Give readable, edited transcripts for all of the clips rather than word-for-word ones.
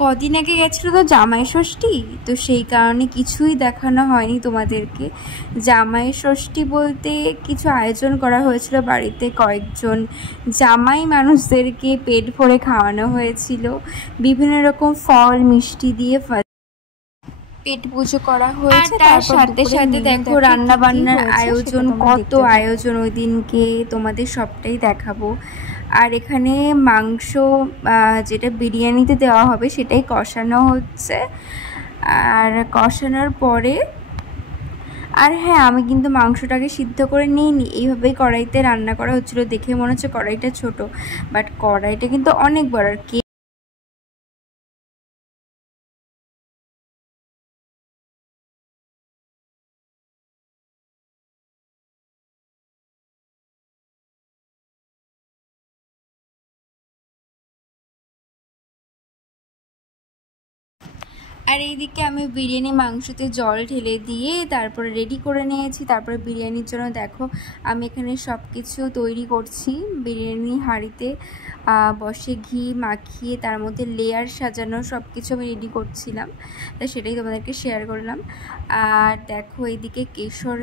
কদিন আগে গেছিলো তো জামাই ষষ্ঠী, তো সেই কারণে কিছুই দেখানো হয়নি তোমাদেরকে। জামাই ষষ্ঠী বলতে কিছু আয়োজন করা হয়েছিল বাড়িতে, কয়েকজন জামাই মানুষদেরকে পেট ভরে খাওয়ানো হয়েছিল, বিভিন্ন রকম ফল মিষ্টি দিয়ে পেট পুজো করা হয়েছে। তার সাথে সাথে দেখো রান্না বান্নার আয়োজন, কত আয়োজন ওই দিনকে, তোমাদের সবটাই দেখাবো। আর এখানে মাংস যেটা বিরিয়ানিতে দেওয়া হবে সেটাই কষানো হচ্ছে, আর কষানোর পরে আর হ্যাঁ, আমি কিন্তু মাংসটাকে সিদ্ধ করে নিইনি, এইভাবেই কড়াইতে রান্না করা হচ্ছিলো। দেখে মনে হচ্ছে কড়াইটা ছোট, বাট কড়াইটা কিন্তু অনেক বড়। আর আর এইদিকে আমি বিরিয়ানি মাংসতে জল ঢেলে দিয়ে তারপরে রেডি করে নিয়েছি। তারপরে বিরিয়ানির জন্য দেখো আমি এখানে সব কিছু তৈরি করছি। বিরিয়ানি হাঁড়িতে বসে ঘি মাখিয়ে তার মধ্যে লেয়ার সাজানো সব কিছু আমি রেডি করছিলাম, তাই সেটাই তোমাদেরকে শেয়ার করলাম। আর দেখো এইদিকে কেশর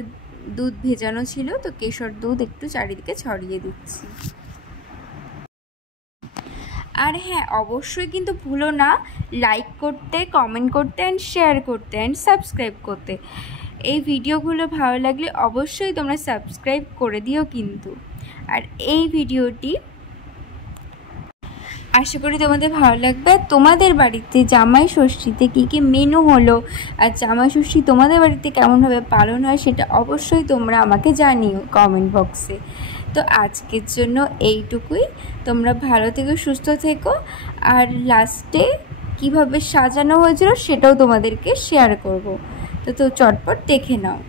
দুধ ভেজানো ছিল, তো কেশর দুধ একটু চারিদিকে ছড়িয়ে দিচ্ছি। আর হ্যাঁ, অবশ্যই কিন্তু ভুলো না লাইক করতে, কমেন্ট করতে অ্যান্ড শেয়ার করতে অ্যান্ড সাবস্ক্রাইব করতে। এই ভিডিওগুলো ভালো লাগলে অবশ্যই তোমরা সাবস্ক্রাইব করে দিও কিন্তু। আর এই ভিডিওটি আশা করি তোমাদের ভালো লাগবে। আর তোমাদের বাড়িতে জামাই ষষ্ঠীতে কী কী মেনু হলো আর জামাই ষষ্ঠী তোমাদের বাড়িতে কেমনভাবে পালন হয় সেটা অবশ্যই তোমরা আমাকে জানিও কমেন্ট বক্সে। তো আজকের জন্য এইটুকুই। তোমরা ভালো থেকো, সুস্থ থেকো। আর লাস্টে কিভাবে সাজানো হয়েছিল সেটাও তোমাদেরকে শেয়ার করব। তো চটপট দেখে নাও।